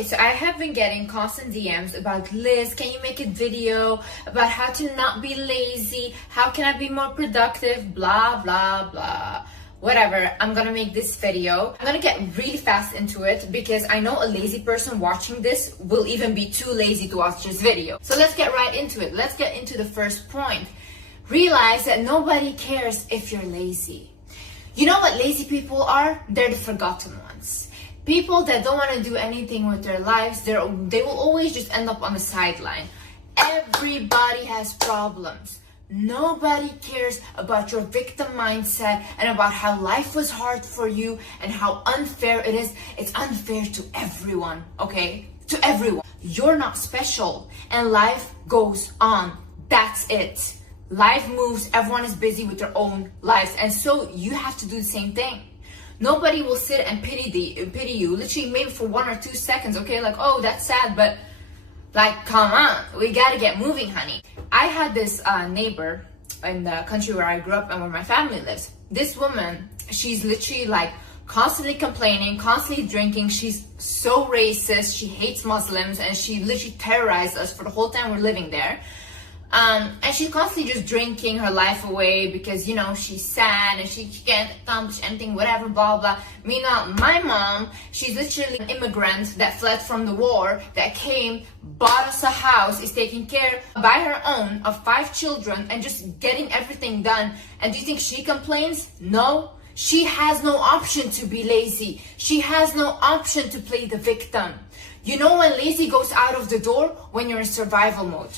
Okay, so I have been getting constant DMs about, Liz, can you make a video about how to not be lazy? How can I be more productive? Blah, blah, blah. Whatever, I'm gonna make this video. I'm gonna get really fast into it because I know a lazy person watching this will even be too lazy to watch this video. So let's get right into it. Let's get into the first point. Realize that nobody cares if you're lazy. You know what lazy people are? They're the forgotten ones. People that don't want to do anything with their lives, they will always just end up on the sideline. Everybody has problems. Nobody cares about your victim mindset and about how life was hard for you and how unfair it is. It's unfair to everyone, okay? To everyone. You're not special and life goes on. That's it. Life moves, everyone is busy with their own lives, and so you have to do the same thing. Nobody will sit and pity you, literally maybe for 1 or 2 seconds, okay? Like, oh, that's sad, but like, come on, we gotta get moving, honey. I had this neighbor in the country where I grew up and where my family lives. This woman, she's literally like constantly complaining, constantly drinking. She's so racist, she hates Muslims, and she literally terrorized us for the whole time we're living there. And she's constantly just drinking her life away because, you know, she's sad and she can't accomplish anything, whatever, blah, blah. Meanwhile, my mom, she's literally an immigrant that fled from the war, that came, bought us a house, is taking care by her own of 5 children and just getting everything done. And do you think she complains? No. She has no option to be lazy. She has no option to play the victim. You know when lazy goes out of the door? When you're in survival mode.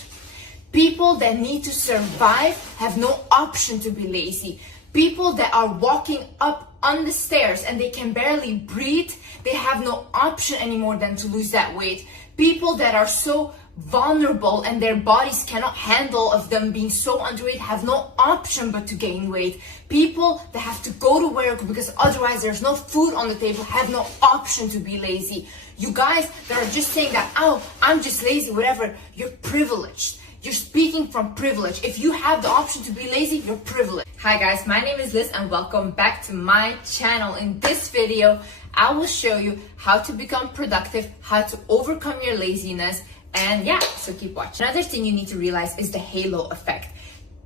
People that need to survive have no option to be lazy. People that are walking up on the stairs and they can barely breathe, they have no option anymore than to lose that weight. People that are so vulnerable and their bodies cannot handle of them being so underweight have no option but to gain weight. People that have to go to work because otherwise there's no food on the table have no option to be lazy. You guys that are just saying that, oh, I'm just lazy, whatever, you're privileged. You're speaking from privilege. If you have the option to be lazy, you're privileged. Hi guys, my name is Liz and welcome back to my channel. In this video, I will show you how to become productive, how to overcome your laziness, and yeah, so keep watching. Another thing you need to realize is the halo effect.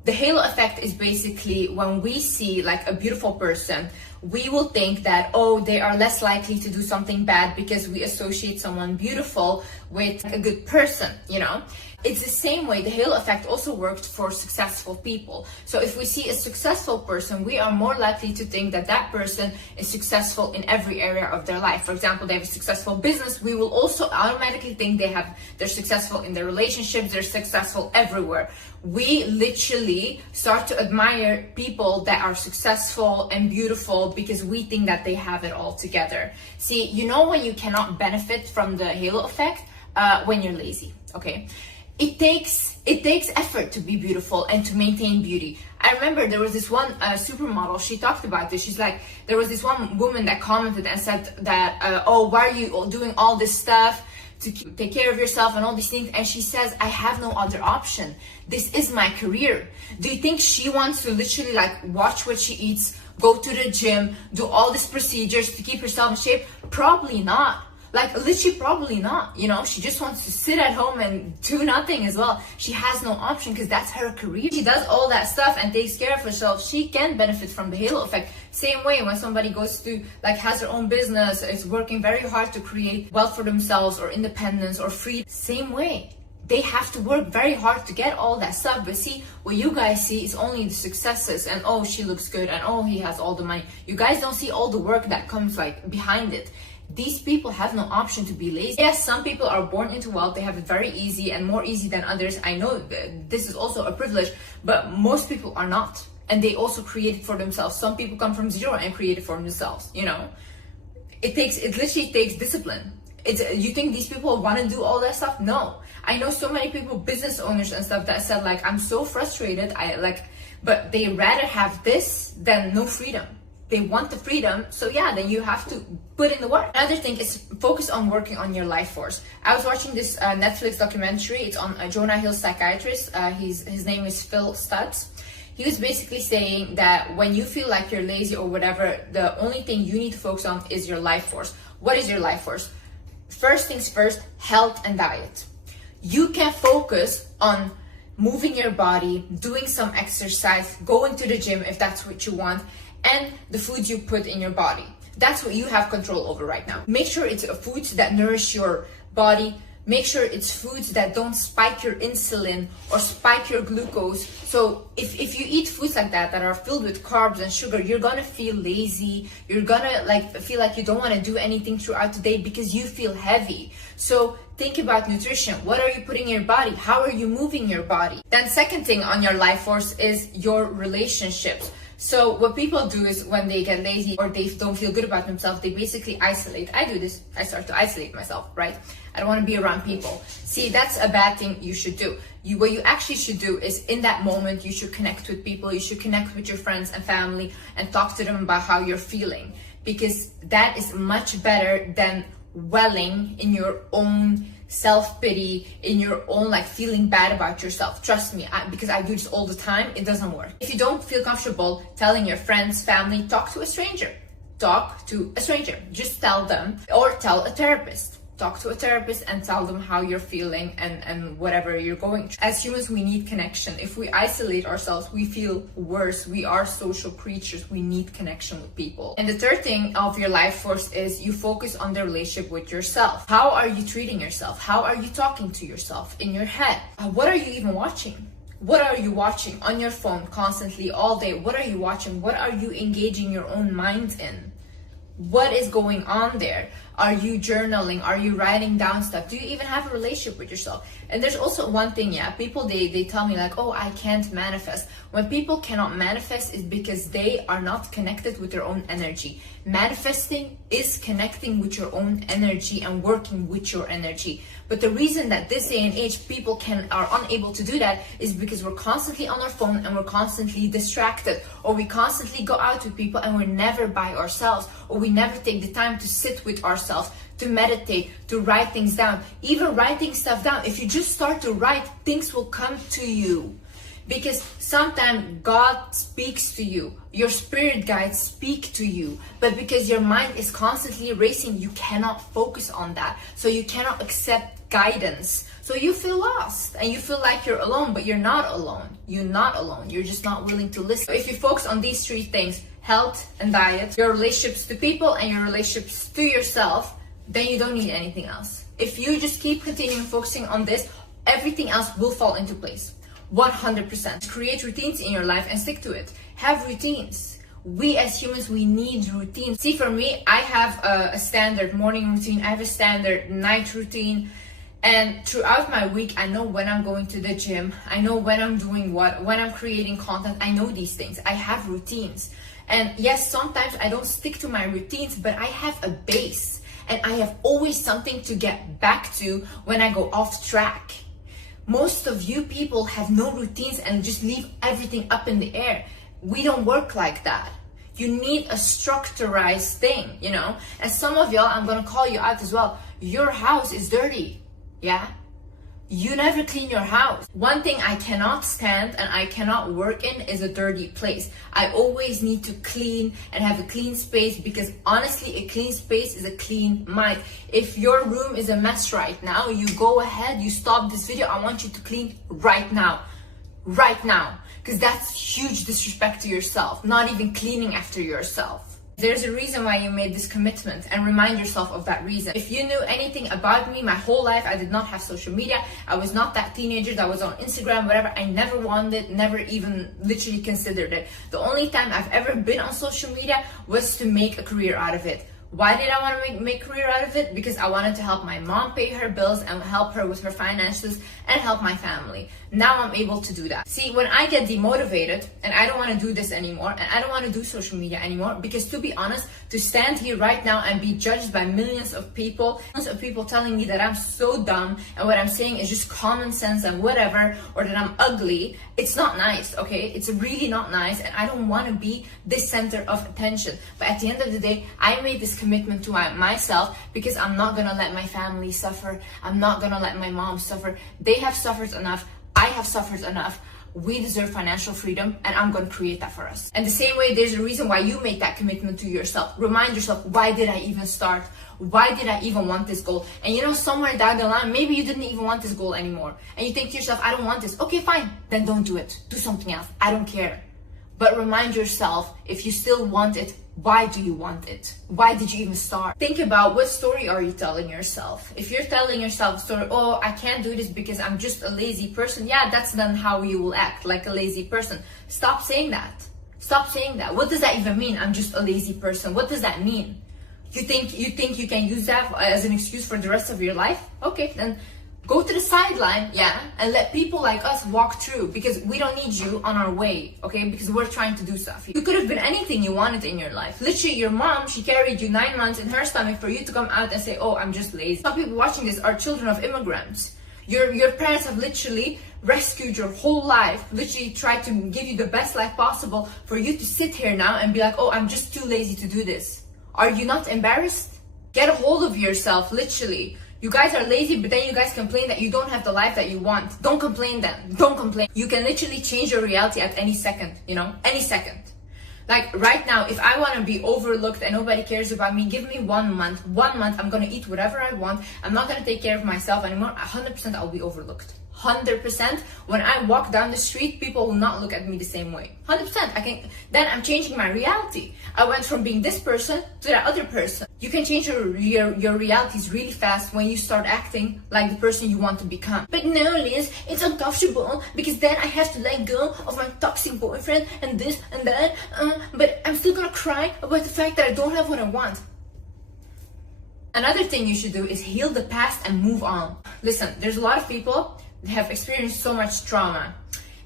The halo effect is basically when we see like a beautiful person, we will think that, oh, they are less likely to do something bad because we associate someone beautiful with a good person, you know? It's the same way the halo effect also worked for successful people. So if we see a successful person, we are more likely to think that that person is successful in every area of their life. For example, they have a successful business, we will also automatically think they're successful in their relationships, they're successful everywhere. We literally start to admire people that are successful and beautiful because we think that they have it all together. See, you know when you cannot benefit from the halo effect? When you're lazy, okay? It takes effort to be beautiful and to maintain beauty. I remember there was this one supermodel, she talked about this. She's like, there was this one woman that commented and said that, oh, why are you doing all this stuff to take care of yourself and all these things? And she says, I have no other option. This is my career. Do you think she wants to literally like watch what she eats, go to the gym, do all these procedures to keep herself in shape? Probably not. Like, literally probably not, you know? She just wants to sit at home and do nothing as well. She has no option because that's her career. She does all that stuff and takes care of herself. She can benefit from the halo effect. Same way when somebody goes to, like, has their own business, is working very hard to create wealth for themselves or independence or freedom. Same way. They have to work very hard to get all that stuff. But see, what you guys see is only the successes and, oh, she looks good and, oh, he has all the money. You guys don't see all the work that comes like behind it. These people have no option to be lazy. Yes, some people are born into wealth. They have it very easy and more easy than others. I know this is also a privilege, but most people are not. And they also create it for themselves. Some people come from zero and create it for themselves, you know? It literally takes discipline. You think these people want to do all that stuff? No. I know so many people, business owners and stuff, that said like, I'm so frustrated. But they rather have this than no freedom. They want the freedom, so yeah, then you have to put in the work. Another thing is focus on working on your life force. I was watching this Netflix documentary. It's on Jonah Hill's psychiatrist. His name is Phil Stutz. He was basically saying that when you feel like you're lazy or whatever, the only thing you need to focus on is your life force. What is your life force? first things first, health and diet. You can focus on moving your body, doing some exercise, going to the gym if that's what you want, and the foods you put in your body. That's what you have control over right now. Make sure it's foods that nourish your body. Make sure it's foods that don't spike your insulin or spike your glucose. So if you eat foods like that are filled with carbs and sugar, you're gonna feel lazy. You're gonna feel like you don't wanna do anything throughout the day because you feel heavy. So think about nutrition. What are you putting in your body? How are you moving your body? Then second thing on your life force is your relationships. So what people do is when they get lazy or they don't feel good about themselves, they basically isolate. I do this. I start to isolate myself, right? I don't want to be around people. See, that's a bad thing you should do. What you actually should do is in that moment, you should connect with people. You should connect with your friends and family and talk to them about how you're feeling, because that is much better than dwelling in your own self-pity, in your own feeling bad about yourself. Trust me, because I do this all the time, it doesn't work. If you don't feel comfortable telling your friends, family, talk to a stranger. Talk to a stranger. Just tell them, or tell a therapist. Talk to a therapist and tell them how you're feeling and whatever you're going through. As humans, we need connection. If we isolate ourselves, we feel worse. We are social creatures. We need connection with people. And the third thing of your life force is you focus on the relationship with yourself. How are you treating yourself? How are you talking to yourself in your head? What are you even watching? What are you watching on your phone constantly all day? What are you watching? What are you engaging your own mind in? What is going on there? Are you journaling? Are you writing down stuff? Do you even have a relationship with yourself? And there's also one thing, people, they tell me oh, I can't manifest. When people cannot manifest, is because they are not connected with their own energy. Manifesting is connecting with your own energy and working with your energy. But the reason that this day and age people are unable to do that is because we're constantly on our phone and we're constantly distracted, or we constantly go out with people and we're never by ourselves, or we never take the time to sit with ourselves, to meditate, to write things down. Even writing stuff down, if you just start to write, things will come to you. Because sometimes God speaks to you, your spirit guides speak to you, but because your mind is constantly racing, you cannot focus on that. So you cannot accept guidance. So you feel lost and you feel like you're alone, but you're not alone. You're not alone. You're just not willing to listen. If you focus on these three things, health and diet, your relationships to people and your relationships to yourself, then you don't need anything else. If you just keep continuing focusing on this, everything else will fall into place. 100%. Create routines in your life and stick to it. Have routines. We as humans, we need routines. See, for me, I have a standard morning routine. I have a standard night routine. And throughout my week, I know when I'm going to the gym. I know when I'm doing what, when I'm creating content. I know these things. I have routines. And yes, sometimes I don't stick to my routines, but I have a base. And I have always something to get back to when I go off track. Most of you people have no routines and just leave everything up in the air. We don't work like that. You need a structurized thing, And some of y'all, I'm gonna call you out as well. Your house is dirty, You never clean your house. One thing I cannot stand and I cannot work in is a dirty place. I always need to clean and have a clean space, because honestly, a clean space is a clean mind. If your room is a mess right now, you go ahead, you stop this video. I want you to clean right now. Right now. Because that's huge disrespect to yourself. Not even cleaning after yourself. There's a reason why you made this commitment, and remind yourself of that reason. If you knew anything about me, my whole life, I did not have social media. I was not that teenager that was on Instagram, whatever. I never wanted it, never even literally considered it. The only time I've ever been on social media was to make a career out of it. Why did I want to make a career out of it? Because I wanted to help my mom pay her bills and help her with her finances and help my family. Now I'm able to do that. See, when I get demotivated and I don't want to do this anymore, and I don't want to do social media anymore, because to be honest, to stand here right now and be judged by millions of people telling me that I'm so dumb and what I'm saying is just common sense and whatever, or that I'm ugly, it's not nice, okay? It's really not nice, and I don't want to be this center of attention. But at the end of the day, I made this commitment to myself, because I'm not gonna let my family suffer. I'm not gonna let my mom suffer. They have suffered enough. I have suffered enough. we deserve financial freedom, and I'm going to create that for us. And the same way, there's a reason why you make that commitment to yourself. Remind yourself, why did I even start? Why did I even want this goal? And you know, somewhere down the line, maybe you didn't even want this goal anymore. And you think to yourself, I don't want this. Okay, fine. Then don't do it. Do something else. I don't care. But remind yourself, if you still want it, why do you want it? Why did you even start? Think about, what story are you telling yourself? If you're telling yourself a story, oh, I can't do this because I'm just a lazy person. Yeah, that's then how you will act, like a lazy person. Stop saying that. Stop saying that. What does that even mean? I'm just a lazy person. What does that mean? You think you can use that as an excuse for the rest of your life? Okay, then go to the sideline, yeah, and let people like us walk through, because we don't need you on our way, okay? Because we're trying to do stuff. You could have been anything you wanted in your life. Literally, your mom, she carried you 9 months in her stomach for you to come out and say, oh, I'm just lazy. Some people watching this are children of immigrants. Your parents have literally rescued your whole life, literally tried to give you the best life possible for you to sit here now and be like, oh, I'm just too lazy to do this. Are you not embarrassed? Get a hold of yourself, literally. You guys are lazy, but then you guys complain that you don't have the life that you want. Don't complain then. Don't complain. You can literally change your reality at any second, you know? Any second. Like right now, if I want to be overlooked and nobody cares about me, give me 1 month. 1 month, I'm going to eat whatever I want. I'm not going to take care of myself anymore. 100% I'll be overlooked. 100%. When I walk down the street, people will not look at me the same way. 100%. Then I'm changing my reality. I went from being this person to that other person. You can change your realities really fast when you start acting like the person you want to become. But no, Liz, it's uncomfortable because then I have to let go of my toxic boyfriend and this and that. But I'm still gonna cry about the fact that I don't have what I want. Another thing you should do is heal the past and move on. Listen, there's a lot of people that have experienced so much trauma.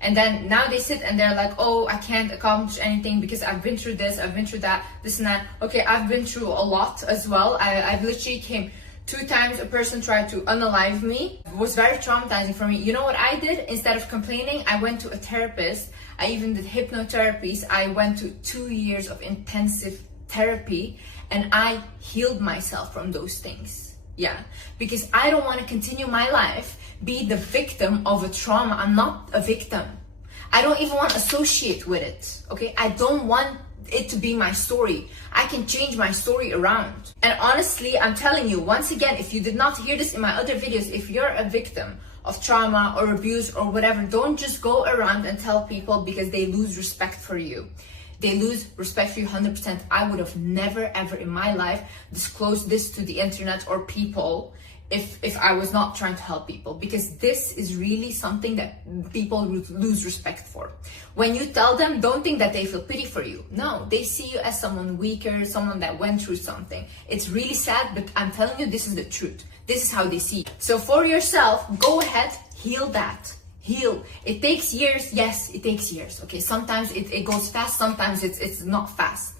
And then now they sit and they're like, oh, I can't accomplish anything because I've been through this, I've been through that, this and that. Okay, I've been through a lot as well. I've literally came 2 times, a person tried to unalive me. It was very traumatizing for me. You know what I did? Instead of complaining, I went to a therapist. I even did hypnotherapies. I went to 2 years of intensive therapy and I healed myself from those things. Yeah, because I don't want to continue my life be the victim of a trauma. I'm not a victim. I don't even want to associate with it, okay? I don't want it to be my story. I can change my story around. And honestly, I'm telling you, once again, if you did not hear this in my other videos, if you're a victim of trauma or abuse or whatever, don't just go around and tell people because they lose respect for you. They lose respect for you 100%. I would have never ever in my life disclosed this to the internet or people if I was not trying to help people, because this is really something that people lose respect for. When you tell them, don't think that they feel pity for you. No, they see you as someone weaker, someone that went through something. It's really sad, but I'm telling you, this is the truth. This is how they see it. So for yourself, go ahead, heal that. Heal. It takes years. Yes, it takes years. Okay, sometimes it goes fast, sometimes it's not fast.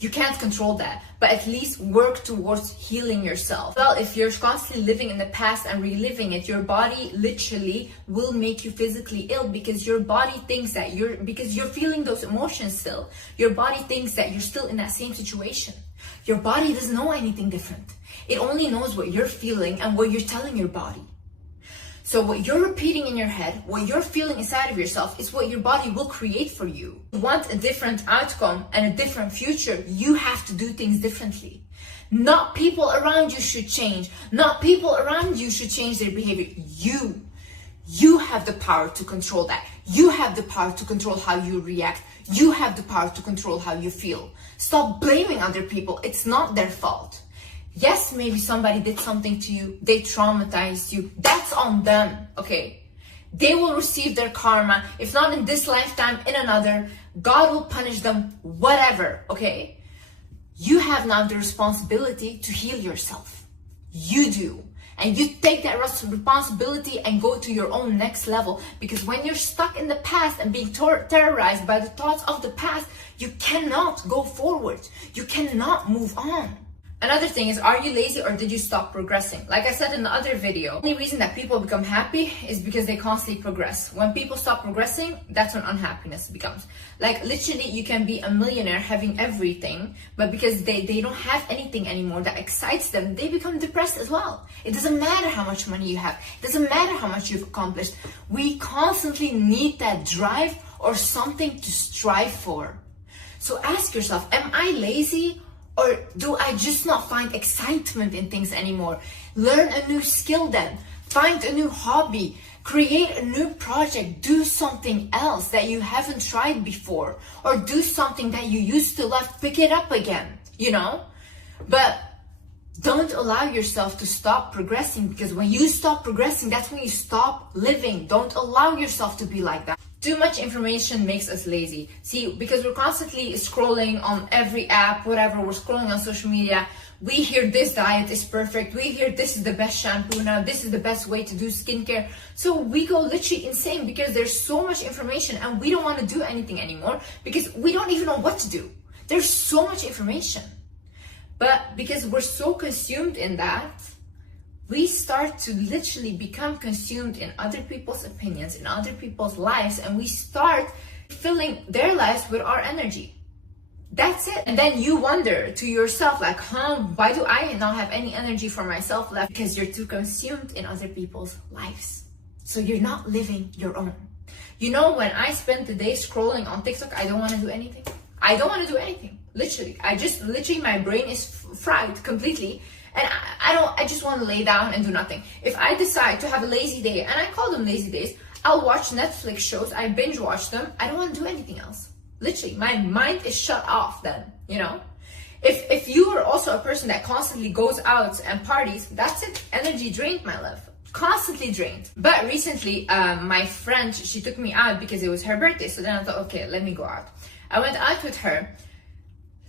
You can't control that, but at least work towards healing yourself. Well, if you're constantly living in the past and reliving it, your body literally will make you physically ill, because your body thinks that because you're feeling those emotions still. Your body thinks that you're still in that same situation. Your body doesn't know anything different. It only knows what you're feeling and what you're telling your body. So what you're repeating in your head, what you're feeling inside of yourself, is what your body will create for you. If you want a different outcome and a different future, you have to do things differently. Not people around you should change. Not people around you should change their behavior. You have the power to control that. You have the power to control how you react. You have the power to control how you feel. Stop blaming other people. It's not their fault. Yes, maybe somebody did something to you, they traumatized you. That's on them, okay? They will receive their karma. If not in this lifetime, in another. God will punish them, whatever, okay? You have now the responsibility to heal yourself. You do. And you take that responsibility and go to your own next level. Because when you're stuck in the past and being terrorized by the thoughts of the past, you cannot go forward. You cannot move on. Another thing is, are you lazy or did you stop progressing? Like I said in the other video, the only reason that people become happy is because they constantly progress. When people stop progressing, that's when unhappiness becomes. Like literally, you can be a millionaire having everything, but because they don't have anything anymore that excites them, they become depressed as well. It doesn't matter how much money you have. It doesn't matter how much you've accomplished. We constantly need that drive or something to strive for. So ask yourself, am I lazy? Or do I just not find excitement in things anymore? Learn a new skill then. Find a new hobby. Create a new project. Do something else that you haven't tried before. Or do something that you used to love. Pick it up again, you know? But don't allow yourself to stop progressing, because when you stop progressing, that's when you stop living. Don't allow yourself to be like that. Too much information makes us lazy. See, because we're constantly scrolling on every app, whatever, we're scrolling on social media. We hear this diet is perfect. We hear this is the best shampoo now. This is the best way to do skincare. So we go literally insane because there's so much information and we don't want to do anything anymore because we don't even know what to do. There's so much information. But because we're so consumed in that, we start to literally become consumed in other people's opinions, in other people's lives, and we start filling their lives with our energy. That's it. And then you wonder to yourself, like, why do I not have any energy for myself left? Because you're too consumed in other people's lives. So you're not living your own. You know, when I spend the day scrolling on TikTok, I don't want to do anything. I don't want to do anything. Literally. My brain is fried completely. And I just want to lay down and do nothing. If I decide to have a lazy day, and I call them lazy days, I'll watch Netflix shows, I binge watch them. I don't want to do anything else. Literally, my mind is shut off then, you know? If you are also a person that constantly goes out and parties, that's it. Energy drained, my love. Constantly drained. But recently, my friend, she took me out because it was her birthday. So then I thought, okay, let me go out. I went out with her.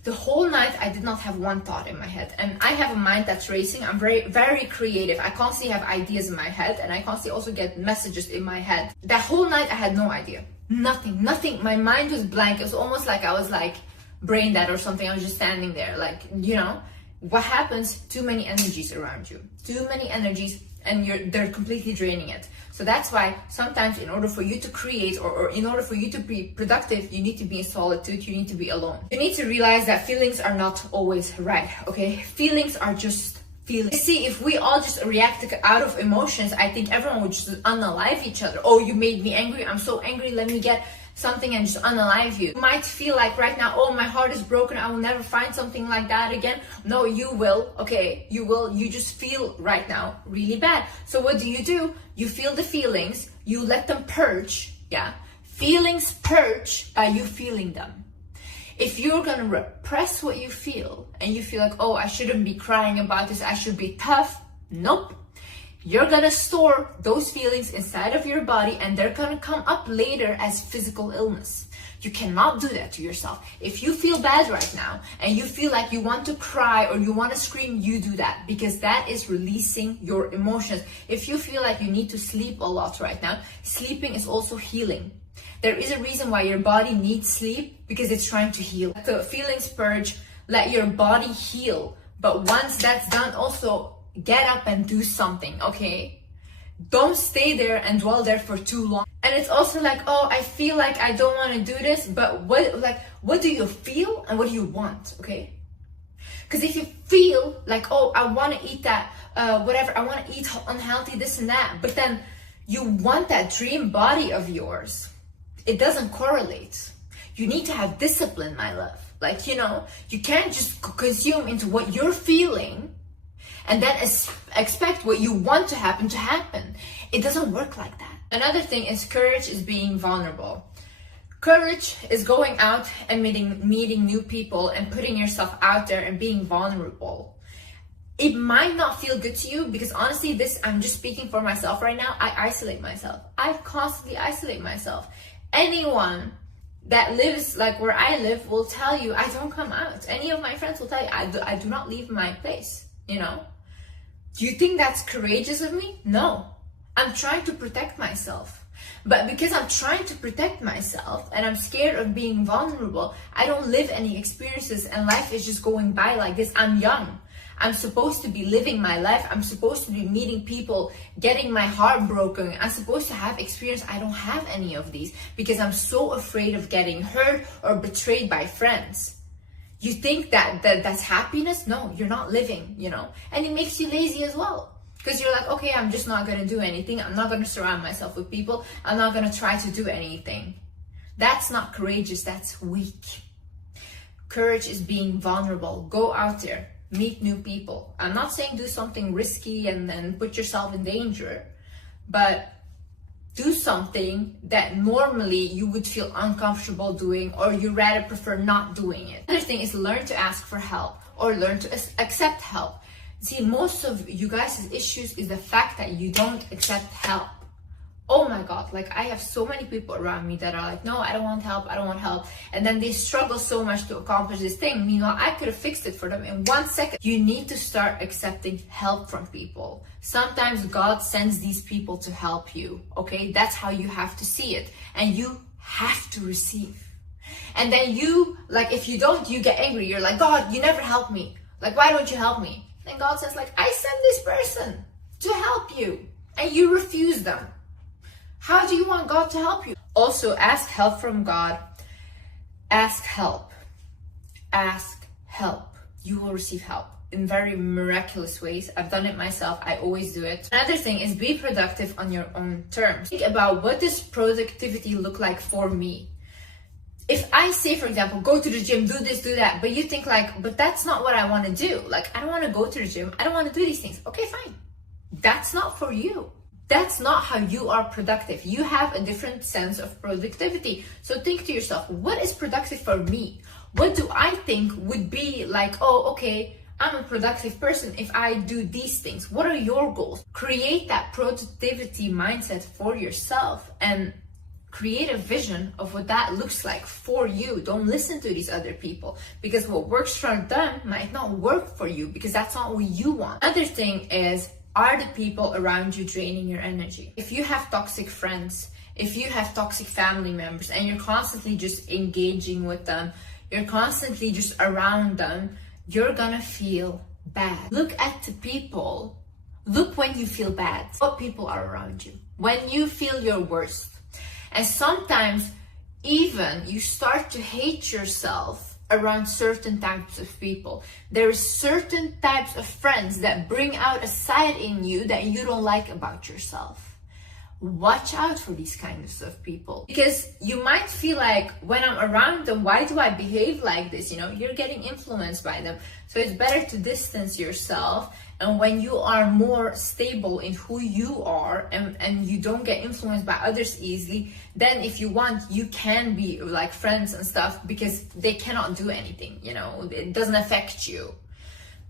The whole night, I did not have one thought in my head. And I have a mind that's racing. I'm very, very creative. I constantly have ideas in my head. And I constantly also get messages in my head. That whole night, I had no idea. Nothing. My mind was blank. It was almost like I was like brain dead or something. I was just standing there. Like, you know, what happens? Too many energies around you. Too many energies. And they're completely draining it. So that's why sometimes in order for you to create or in order for you to be productive, you need to be in solitude, you need to be alone. You need to realize that feelings are not always right, okay? Feelings are just feelings. See, if we all just react out of emotions, I think everyone would just unalive each other. Oh, you made me angry, I'm so angry, let me get something and just unalive you. You might feel like right now, oh, my heart is broken, I will never find something like that again. No, you will, okay, you will. You just feel right now really bad. So what do? You feel the feelings, you let them purge, yeah? Feelings purge by you feeling them. If you're gonna repress what you feel and you feel like, oh, I shouldn't be crying about this, I should be tough, nope. You're gonna store those feelings inside of your body and they're gonna come up later as physical illness. You cannot do that to yourself. If you feel bad right now and you feel like you want to cry or you want to scream, you do that because that is releasing your emotions. If you feel like you need to sleep a lot right now, sleeping is also healing. There is a reason why your body needs sleep because it's trying to heal. Let the feelings purge, let your body heal. But once that's done, also get up and do something, okay? Don't stay there and dwell there for too long. And it's also like, oh, I feel like I don't want to do this, but what do you feel and what do you want, okay? Because if you feel like, oh, I want to eat that, whatever, I want to eat unhealthy, this and that, but then you want that dream body of yours, it doesn't correlate. You need to have discipline, my love. Like, you know, you can't just consume into what you're feeling and then expect what you want to happen. It doesn't work like that. Another thing is courage is being vulnerable. Courage is going out and meeting new people and putting yourself out there and being vulnerable. It might not feel good to you because honestly, I'm just speaking for myself right now. I isolate myself. I constantly isolate myself. Anyone that lives like where I live will tell you I don't come out. Any of my friends will tell you I do not leave my place, you know? Do you think that's courageous of me? No. I'm trying to protect myself. But because I'm trying to protect myself and I'm scared of being vulnerable, I don't live any experiences and life is just going by like this. I'm young. I'm supposed to be living my life. I'm supposed to be meeting people, getting my heart broken. I'm supposed to have experience. I don't have any of these because I'm so afraid of getting hurt or betrayed by friends. You think that's happiness? No, you're not living, you know, and it makes you lazy as well. Because you're like, okay, I'm just not going to do anything. I'm not going to surround myself with people. I'm not going to try to do anything. That's not courageous. That's weak. Courage is being vulnerable. Go out there. Meet new people. I'm not saying do something risky and then put yourself in danger. But do something that normally you would feel uncomfortable doing, or you rather prefer not doing it. Another thing is learn to ask for help or learn to accept help. See, most of you guys' issues is the fact that you don't accept help. Oh my God, like I have so many people around me that are like, no, I don't want help, I don't want help. And then they struggle so much to accomplish this thing. Meanwhile, I could have fixed it for them in 1 second. You need to start accepting help from people. Sometimes God sends these people to help you, okay? That's how you have to see it. And you have to receive. And then you, like, if you don't, you get angry. You're like, God, you never help me. Like, why don't you help me? And God says, like, I sent this person to help you. And you refuse them. How do you want God to help you? Also, ask help from God. Ask help. Ask help. You will receive help in very miraculous ways. I've done it myself. I always do it. Another thing is be productive on your own terms. Think about what does productivity look like for me. If I say, for example, go to the gym, do this, do that, but you think like, but that's not what I want to do. Like, I don't want to go to the gym. I don't want to do these things. Okay, fine. That's not for you. That's not how you are productive. You have a different sense of productivity. So think to yourself, what is productive for me? What do I think would be like, oh, okay, I'm a productive person if I do these things. What are your goals? Create that productivity mindset for yourself and create a vision of what that looks like for you. Don't listen to these other people because what works for them might not work for you because that's not what you want. Another thing is, are the people around you draining your energy? If you have toxic friends, if you have toxic family members and you're constantly just engaging with them, you're constantly just around them, you're gonna feel bad. Look at the people. Look when you feel bad. What people are around you? When you feel your worst. And sometimes even you start to hate yourself around certain types of people. There are certain types of friends that bring out a side in you that you don't like about yourself. Watch out for these kinds of people because you might feel like when I'm around them, why do I behave like this? You know, you're getting influenced by them. So it's better to distance yourself. And when you are more stable in who you are and you don't get influenced by others easily, then if you want, you can be like friends and stuff because they cannot do anything, you know, it doesn't affect you.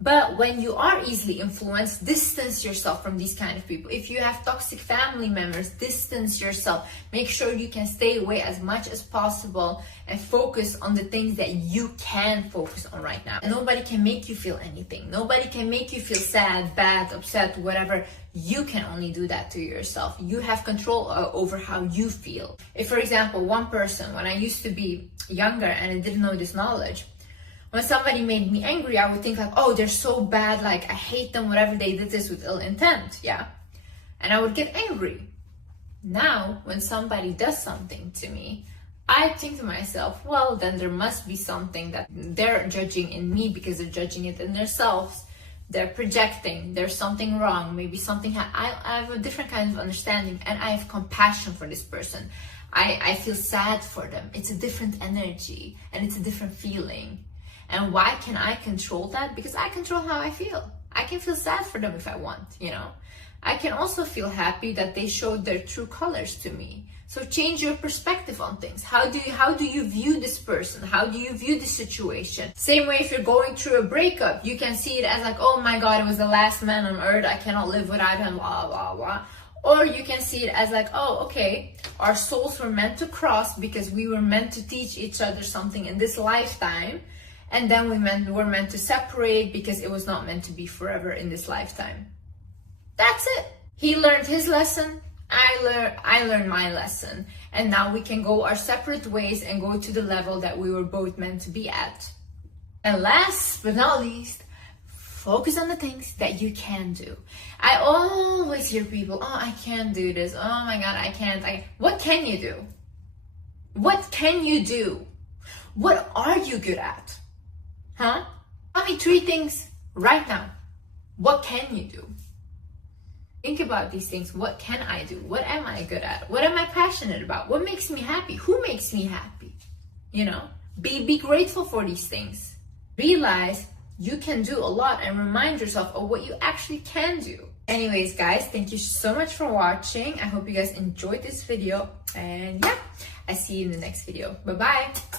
But when you are easily influenced, distance yourself from these kind of people. If you have toxic family members, distance yourself. Make sure you can stay away as much as possible and focus on the things that you can focus on right now. And nobody can make you feel anything. Nobody can make you feel sad, bad, upset, whatever. You can only do that to yourself. You have control over how you feel. If, for example, one person, when I used to be younger and I didn't know this knowledge, when somebody made me angry, I would think like, oh, they're so bad, like I hate them, whatever, they did this with ill intent, yeah. And I would get angry. Now, when somebody does something to me, I think to myself, well, then there must be something that they're judging in me because they're judging it in themselves. They're projecting, there's something wrong, maybe something, I have a different kind of understanding and I have compassion for this person. I feel sad for them. It's a different energy and it's a different feeling. And why can I control that? Because I control how I feel. I can feel sad for them if I want, you know. I can also feel happy that they showed their true colors to me. So change your perspective on things. How do you view this person? How do you view this situation? Same way if you're going through a breakup, you can see it as like, oh my God, it was the last man on earth. I cannot live without him, blah, blah, blah. Or you can see it as like, oh, okay, our souls were meant to cross because we were meant to teach each other something in this lifetime. And then we're meant to separate because it was not meant to be forever in this lifetime. That's it. He learned his lesson. I learned my lesson. And now we can go our separate ways and go to the level that we were both meant to be at. And last but not least, Focus on the things that you can do. I always hear people, oh, I can't do this. Oh my God, I can't. What can you do? What can you do? What are you good at? Huh? Tell me 3 things right now. What can you do? Think about these things. What can I do? What am I good at? What am I passionate about? What makes me happy? Who makes me happy? You know, be grateful for these things. Realize you can do a lot and remind yourself of what you actually can do. Anyways, guys, thank you so much for watching. I hope you guys enjoyed this video. And yeah, I see you in the next video. Bye-bye.